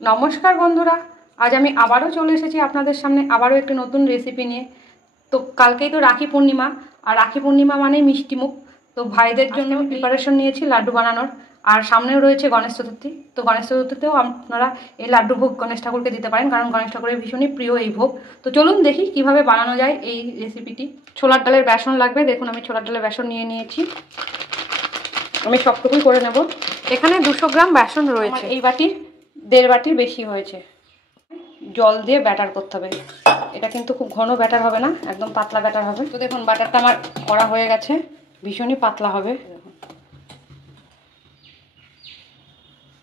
নমস্কার বন্ধুরা, আজ আমি আবারও চলে এসেছি আপনাদের সামনে আবারও একটি নতুন রেসিপি নিয়ে। তো কালকেই তো রাখি পূর্ণিমা, আর রাখি পূর্ণিমা মানেই মিষ্টিমুখ। তো ভাইদের জন্য প্রিপারেশন নিয়েছি লাড্ডু বানানোর। আর সামনেও রয়েছে গণেশ চতুর্থী, তো গণেশ চতুর্থীতেও আপনারা এই লাড্ডু ভোগ গণেশ ঠাকুরকে দিতে পারেন, কারণ গণেশ ঠাকুরের ভীষণই প্রিয় এই ভোগ। তো চলুন দেখি কিভাবে বানানো যায় এই রেসিপিটি। ছোলার ডালের বেসন লাগবে। দেখুন আমি ছোলার ডালের বেসন নিয়ে নিয়েছি, আমি সবটুকুই করে নেব। এখানে 200 গ্রাম বেসন রয়েছে, এই বাটির 1.5 বাটির বেশি হয়েছে। জল দিয়ে ব্যাটার করতে হবে। এটা কিন্তু খুব ঘন ব্যাটার হবে না, একদম পাতলা ব্যাটার হবে। তো দেখুন ব্যাটারটা আমার করা হয়ে গেছে, ভীষণই পাতলা হবে।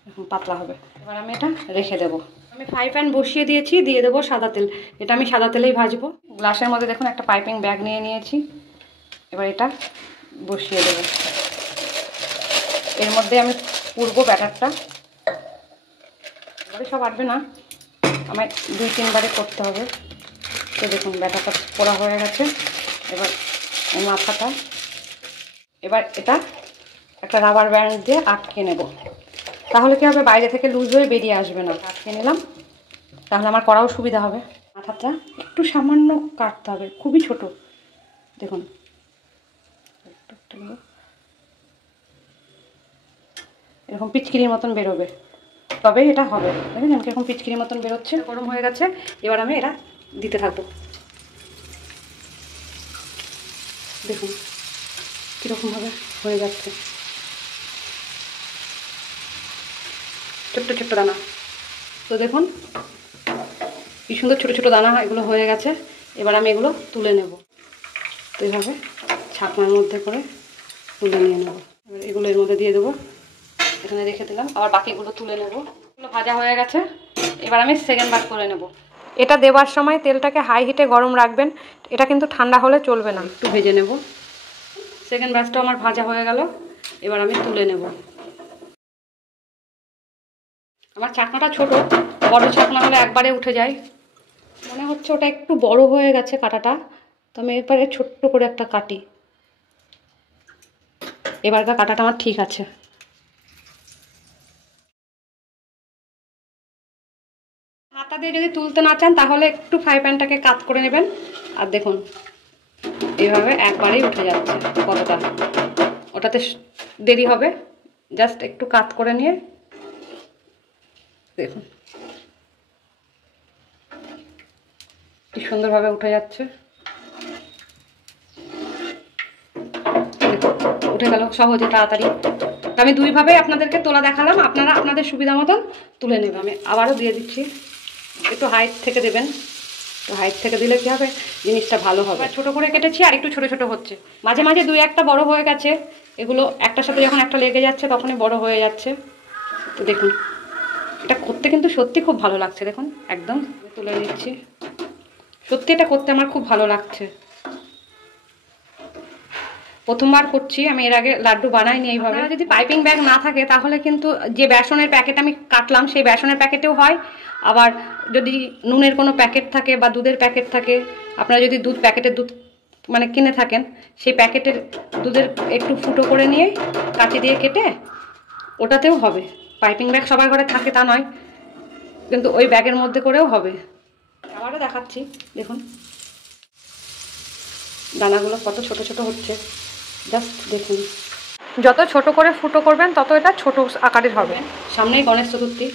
দেখুন পাতলা হবে। এবার আমি এটা রেখে দেবো। আমি ফ্রাই প্যান বসিয়ে দিয়েছি, দিয়ে দেবো সাদা তেল। এটা আমি সাদা তেলেই ভাজবো। গ্লাসের মধ্যে দেখুন একটা পাইপিং ব্যাগ নিয়ে নিয়েছি। এবার এটা বসিয়ে দেবো। এর মধ্যে আমি পুরবো ব্যাটারটা। এবারে সব আটবে না, আমায় 2-3 বারে করতে হবে। তো দেখুন ব্যাটারটা পোড়া হয়ে গেছে। এবার এই মাথাটা, এবার এটা একটা রাবার ব্যান্ড দিয়ে আটকে নেব। তাহলে কি হবে, বাইরে থেকে লুজ হয়ে বেরিয়ে আসবে না। আটকে নিলাম, তাহলে আমার করাও সুবিধা হবে। মাথাটা একটু সামান্য কাটতে হবে, খুবই ছোট। দেখুন এরকম পিচকিরির মতন বেরোবে, তবে এটা হবে। দেখেন কিরকম পিচকিরির মতন বেরোচ্ছে। গরম হয়ে গেছে, এবার আমি এটা দিতে থাকবো। দেখুন কীরকমভাবে হয়ে যাচ্ছে, ছোট্ট ছোট্ট দানা। তো দেখুন কি সুন্দর ছোটো ছোটো দানা এগুলো হয়ে গেছে। এবার আমি এগুলো তুলে নেব। তো এইভাবে ছাকনার মধ্যে করে তুলে নিয়ে নেব। এবার এগুলো এর মধ্যে দিয়ে দেবো, এখানে রেখে দিলাম। আবার বাকিগুলো তুলে নেব। এগুলো ভাজা হয়ে গেছে, এবার আমি সেকেন্ড বার করে নেব। এটা দেওয়ার সময় তেলটাকে হাই হিটে গরম রাখবেন, এটা কিন্তু ঠান্ডা হলে চলবে না। একটু ভেজে নেব। সেকেন্ড ব্যাচটা আমার ভাজা হয়ে গেল, এবার আমি তুলে নেব। আমার ছাকনাটা ছোট, বড় ছাকনা হলে একবারে উঠে যায়। মনে হচ্ছে ওটা একটু বড় হয়ে গেছে কাটাটা, তো আমি এরপরে ছোট্ট করে একটা কাটি। এবারকার কাটাটা আমার ঠিক আছে। হাতা দিয়ে যদি তুলতে না চান তাহলে একটু ফ্রাই প্যানটাকে কাত করে নেবেন। আর দেখুন এইভাবে একবারেই উঠে যাচ্ছে কতটা। ওটাতে দেরি হবে, জাস্ট একটু কাত করে নিয়ে দেখুন কি সুন্দরভাবে উঠে যাচ্ছে। উঠে গেল সহজে, তাড়াতাড়ি। আমি দুইভাবে আপনাদেরকে তোলা দেখালাম, আপনারা আপনাদের সুবিধা মতন তুলে নেবেন। আমি আবারও দিয়ে দিচ্ছি, একটু হাইট থেকে দেবেন। তো হাইট থেকে দিলে কী হবে, জিনিসটা ভালো হবে। ছোটো করে কেটেছি আর একটু ছোটো ছোটো হচ্ছে, মাঝে মাঝে 2-1টা বড় হয়ে গেছে। এগুলো একটার সাথে যখন একটা লেগে যাচ্ছে তখনই বড় হয়ে যাচ্ছে। তো দেখুন এটা করতে কিন্তু সত্যি খুব ভালো লাগছে। দেখুন একদম তুলে নিচ্ছি। সত্যি এটা করতে আমার খুব ভালো লাগছে। প্রথমবার করছি আমি, এর আগে লাড্ডু বানাইনি এইভাবে। যদি পাইপিং ব্যাগ না থাকে তাহলে কিন্তু যে বেসনের প্যাকেট আমি কাটলাম সেই বেসনের প্যাকেটেও হয়। আবার যদি নুনের কোনো প্যাকেট থাকে বা দুধের প্যাকেট থাকে, আপনারা যদি প্যাকেটের দুধ মানে কিনে থাকেন, সেই প্যাকেটের দুধের একটু ফুটো করে নিয়ে কাঁচি দিয়ে কেটে ওটাতেও হবে। পাইপিং ব্যাগ সবার ঘরে থাকে তা নয়, কিন্তু ওই ব্যাগের মধ্যে করেও হবে। আবারও দেখাচ্ছি, দেখুন দানাগুলো কত ছোট ছোট হচ্ছে, জাস্ট দেখুন। যত ছোট করে ফুটো করবেন তত এটা ছোট আকারের হবে। সামনেই গণেশ চতুর্থী,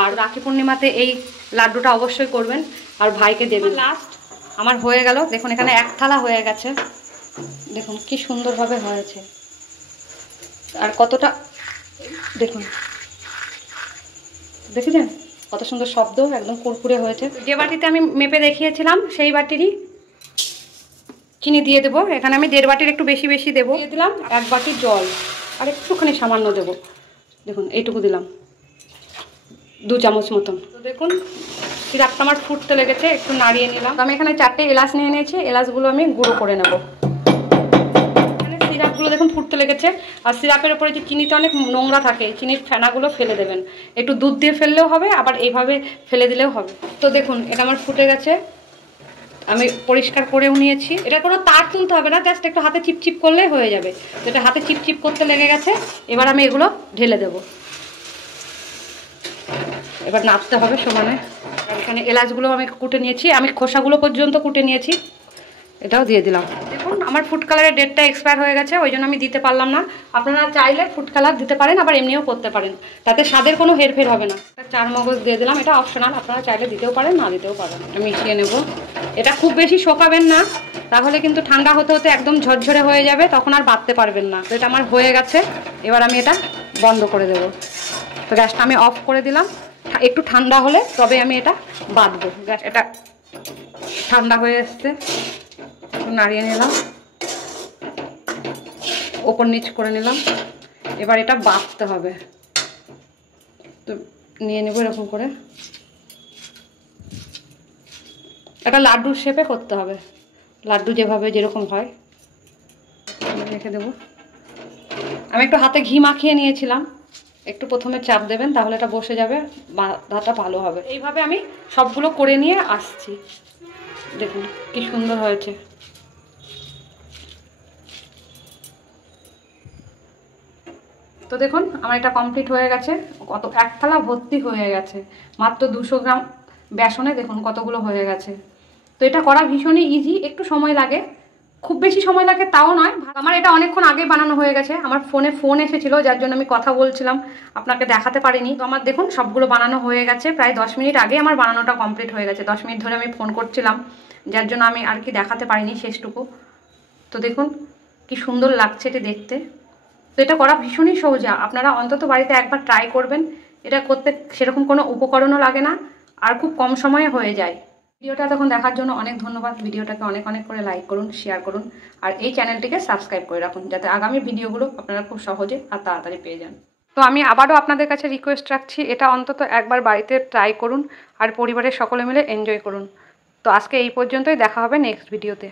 আর রাখি পূর্ণিমাতে এই লাড্ডুটা অবশ্যই করবেন আর ভাইকে দেবেন। লাস্ট আমার হয়ে গেল, দেখুন এখানে 1 থালা হয়ে গেছে। দেখুন কি সুন্দরভাবে হয়েছে, আর কতটা দেখুন, দেখেছেন কত সুন্দর শব্দ, একদম কুরকুরে হয়েছে। যে বাটিতে আমি মেপে দেখিয়েছিলাম সেই বাটিরই চিনি দিয়ে দেবো। এখানে আমি 1.5 বাটির একটু বেশি বেশি দেবো। দিয়ে দিলাম 1 বাটি জল, আর একটুখানি সামান্য দেবো। দেখুন এইটুকু দিলাম, 2 চামচ মতন। তো দেখুন সিরাপটা আমার ফুটতে লেগেছে, একটু নাড়িয়ে নিলাম। আমি এখানে 4টে এলাচ নিয়ে নিয়েছি, এলাচগুলো আমি গুঁড়ো করে নেব। এখানে সিরাপগুলো দেখুন ফুটতে লেগেছে, আর সিরাপের উপরে যে চিনিতে অনেক নোংরা থাকে, চিনির ফেনাগুলো ফেলে দেবেন। একটু দুধ দিয়ে ফেললেও হবে, আবার এইভাবে ফেলে দিলেও হবে। তো দেখুন এটা আমার ফুটে গেছে, আমি পরিষ্কার করেও নিয়েছি। এটা কোনো তার তুলতে হবে না, জাস্ট একটু হাতে চিপচিপ করলেই হয়ে যাবে। তো এটা হাতে চিপচিপ করতে লেগে গেছে, এবার আমি এগুলো ঢেলে দেব। এবার নাড়তে হবে সমানে। আর এখানে এলাচগুলো আমি কুটে নিয়েছি, আমি খোসাগুলো পর্যন্ত কুটে নিয়েছি, এটাও দিয়ে দিলাম। দেখুন আমার ফুড কালারের ডেটটা এক্সপায়ার হয়ে গেছে, ওই জন্য আমি দিতে পারলাম না। আপনারা চাইলে ফুড কালার দিতে পারেন, আবার এমনিও করতে পারেন, তাতে স্বাদের কোনো হেরফের হবে না। চার মগজ দিয়ে দিলাম, এটা অপশনাল, আপনারা চাইলে দিতেও পারেন না দিতেও পারেন। এটা মিশিয়ে নেব। এটা খুব বেশি শোকাবেন না, তাহলে কিন্তু ঠান্ডা হতে হতে একদম ঝরঝরে হয়ে যাবে, তখন আর বাটতে পারবেন না। তো এটা আমার হয়ে গেছে, এবার আমি এটা বন্ধ করে দেবো। তো গ্যাসটা আমি অফ করে দিলাম, একটু ঠান্ডা হলে তবে আমি এটা বাটবো। গ্যাস এটা ঠান্ডা হয়ে এসছে, নাড়িয়ে নিলাম, ওপর নিচ করে নিলাম। এবার এটা বাটতে হবে, তো নিয়ে নেব এরকম করে। এটা লাড্ডুর শেপে করতে হবে, লাড্ডু যেভাবে যেরকম হয় রেখে দেবো। আমি একটু হাতে ঘি মাখিয়ে নিয়েছিলাম, একটু প্রথমে চাপ দেবেন, তাহলে এটা বসে যাবে, বাঁধাটা ভালো হবে। এইভাবে আমি সবগুলো করে নিয়ে আসছি। দেখুন কি সুন্দর হয়েছে। তো দেখুন আমার এটা কমপ্লিট হয়ে গেছে, কত এক থালা ভর্তি হয়ে গেছে, মাত্র 200 গ্রাম বেসনে দেখুন কতগুলো হয়ে গেছে। তো এটা করা ভীষণই ইজি, একটু সময় লাগে, খুব বেশি সময় লাগে তাও নয়। আমার এটা অনেকক্ষণ আগে বানানো হয়ে গেছে, আমার ফোন এসেছিলো, যার জন্য আমি কথা বলছিলাম, আপনাকে দেখাতে পারিনি। তো আমার দেখুন সবগুলো বানানো হয়ে গেছে, প্রায় 10 মিনিট আগে আমার বানানোটা কমপ্লিট হয়ে গেছে। 10 মিনিট ধরে আমি ফোন করছিলাম, যার জন্য আমি আর কি দেখাতে পারিনি শেষটুকু। তো দেখুন কি সুন্দর লাগছে এটা দেখতে। তো এটা করা ভীষণই সোজা, আপনারা অন্তত বাড়িতে একবার ট্রাই করবেন। এটা করতে সেরকম কোনো উপকরণও লাগে না, আর খুব কম সময়ে হয়ে যায়। ভিডিওটা তখন দেখার জন্য অনেক ধন্যবাদ। ভিডিওটাকে অনেক অনেক করে লাইক করুন, শেয়ার করুন, আর এই চ্যানেলটিকে সাবস্ক্রাইব করে রাখুন, যাতে আগামী ভিডিওগুলো আপনারা খুব সহজে আর তাড়াতাড়ি পেয়ে যান। তো আমি আবারও আপনাদের কাছে রিকোয়েস্ট রাখছি, এটা অন্তত একবার বাড়িতে ট্রাই করুন, আর পরিবারের সকলে মিলে এনজয় করুন। তো আজকে এই পর্যন্তই, দেখা হবে নেক্সট ভিডিওতে।